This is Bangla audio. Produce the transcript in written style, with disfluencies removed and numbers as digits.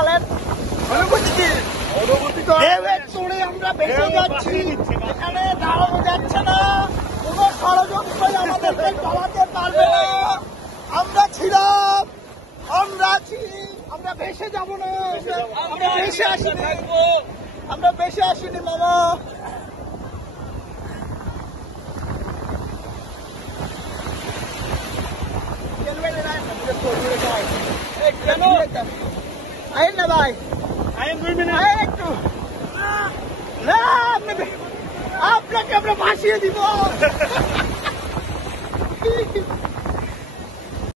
বলেন অনুভূতি কি? ঢেউয়ের তোড়ে আমরা ভেসে যাচ্ছি, এখানে দাঁড়ানো যাচ্ছে না, কোনো ষড়যন্ত্রই আমাদেরকে চালাতে পারবে না। আমরা ছিলাম, আমরা আছি, আমরা ভেসে যাবো না, আমরা ভেসে আসিনি, আমরা ভেসে আসিনি মামা। আইন না ভাই, আইন 2 মিনিট একটু না, আপনাকে আমরা ভাসিয়ে দিব।